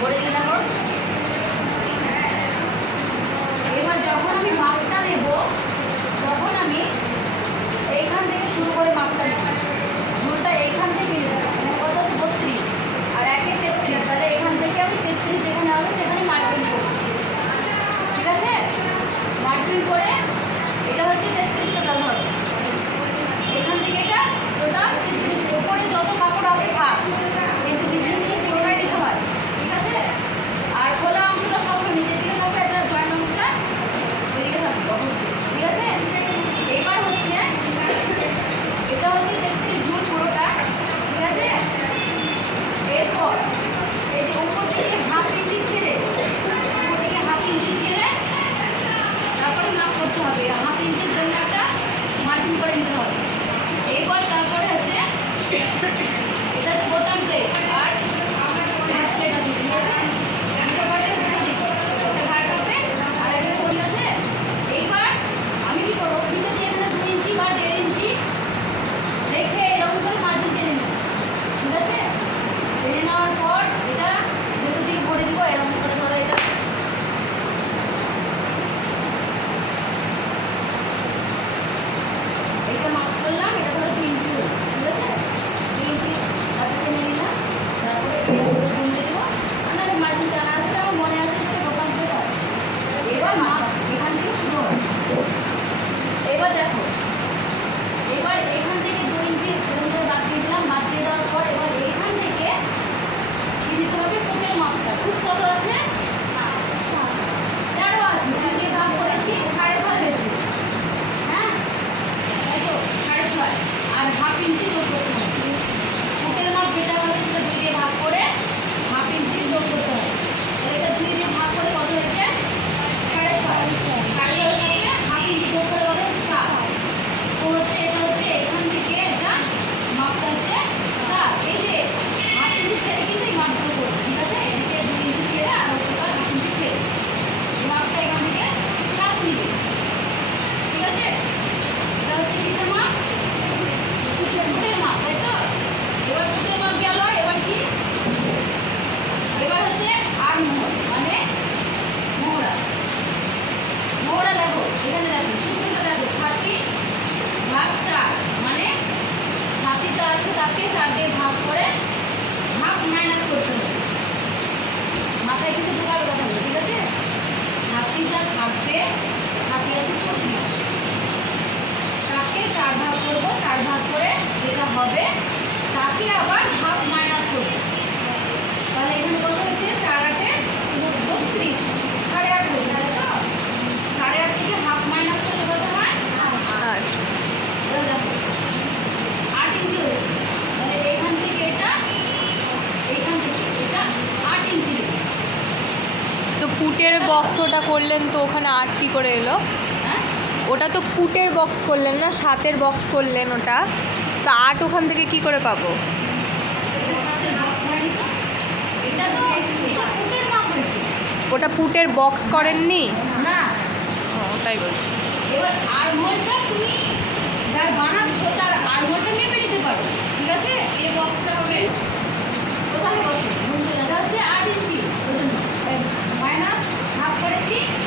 মরে গেলে ওটা করলেন তো ওখানে আট কী করে এলো? হ্যাঁ? ওটা তো কুটের বক্স করলেন না সাতের বক্স করলেন ওটা। তা আট ওখান থেকে কি করে পাবো? ওটা ফুটের বক্স করেননি? তাই বলছি। ঠিক আছে? আট করছি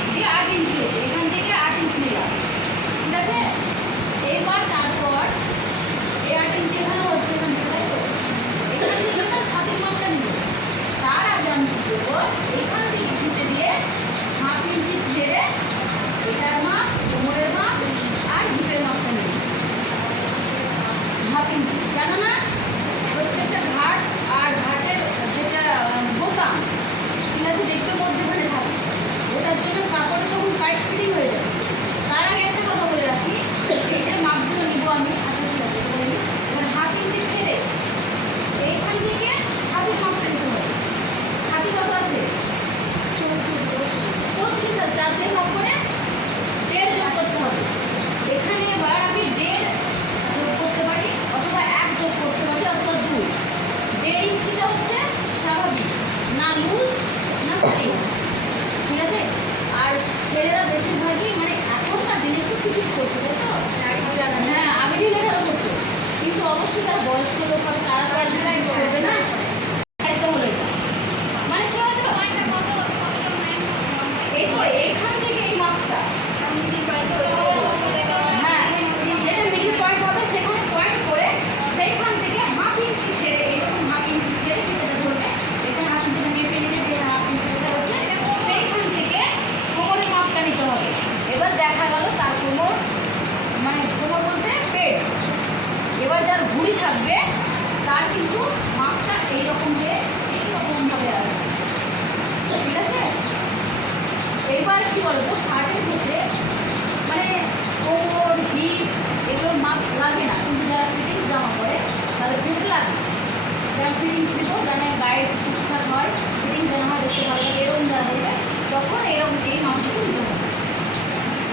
করতে ভালো লাগে এরকম জানলে তখন এরকম এই মাপটুকু নিতে হবে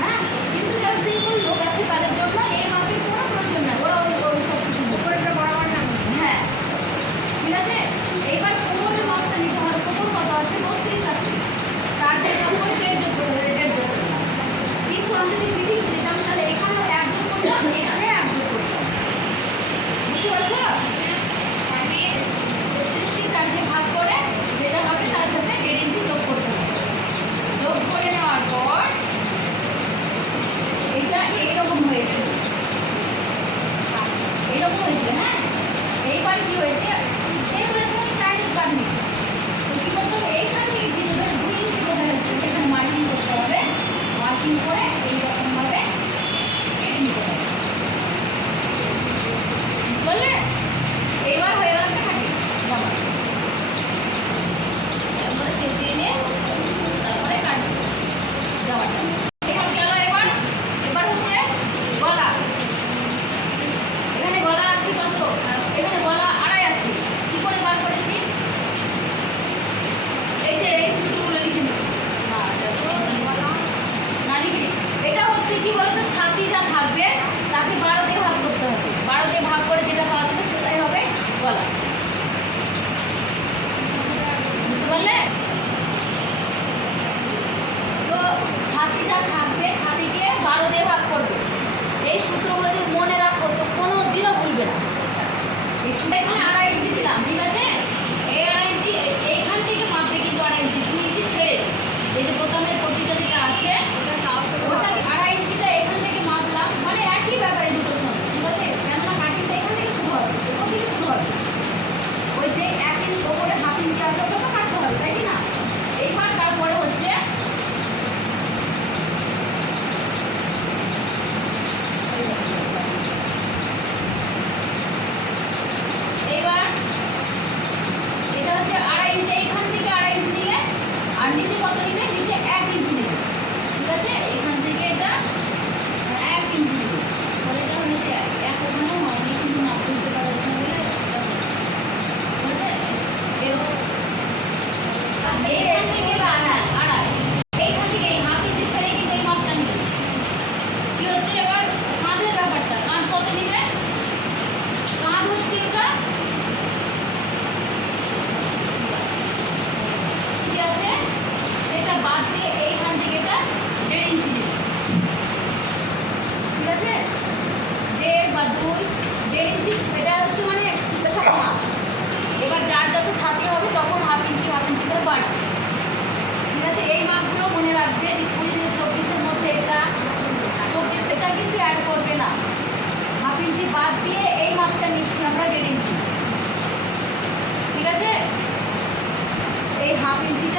হ্যাঁ কিন্তু যারা সিম্পল লোক আছে তাদের জন্য এই মাপের কোনো প্রয়োজন না ওরা ওই সব কিছু করে পড়া হ্যাঁ ঠিক আছে?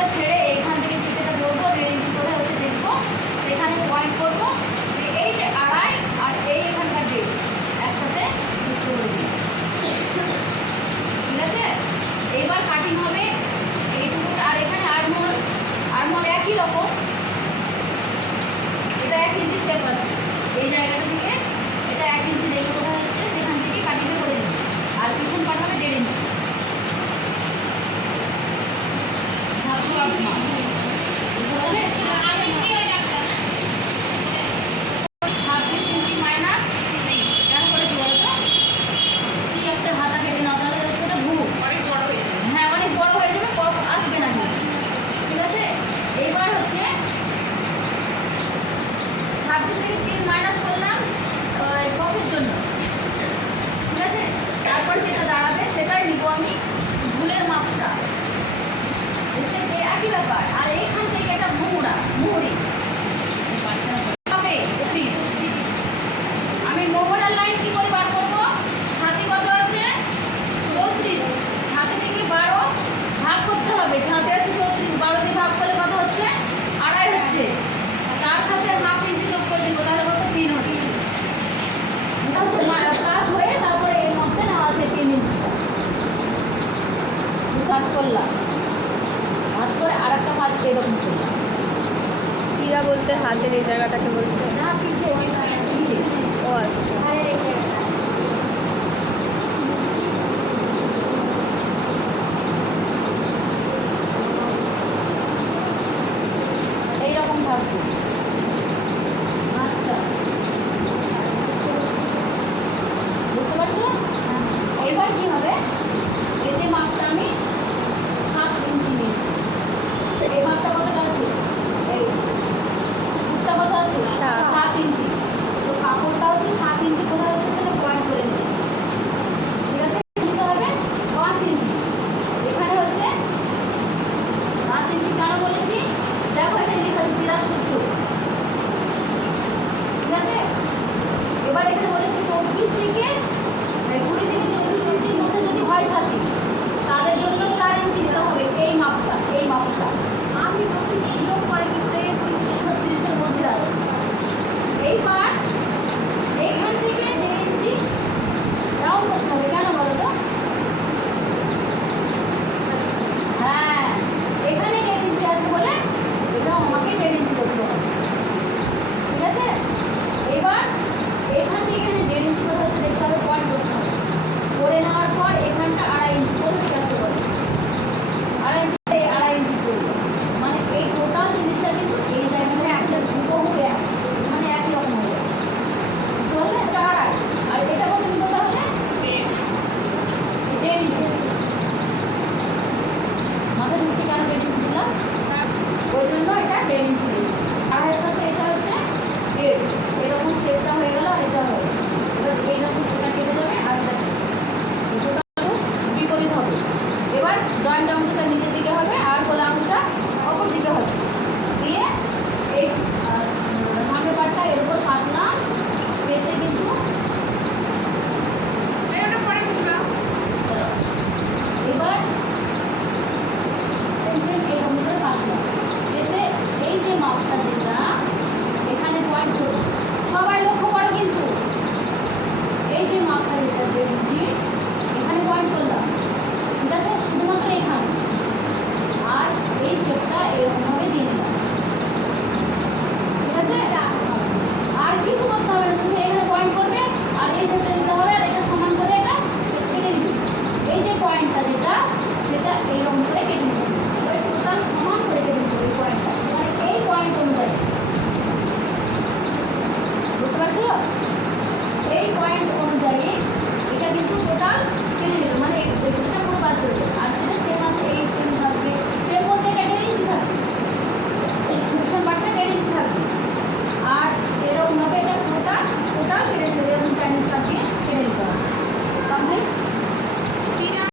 Okay. এটার মাপটা সে একই ব্যাপার। আর এখান থেকে একটা মুহুরা মুহুরি।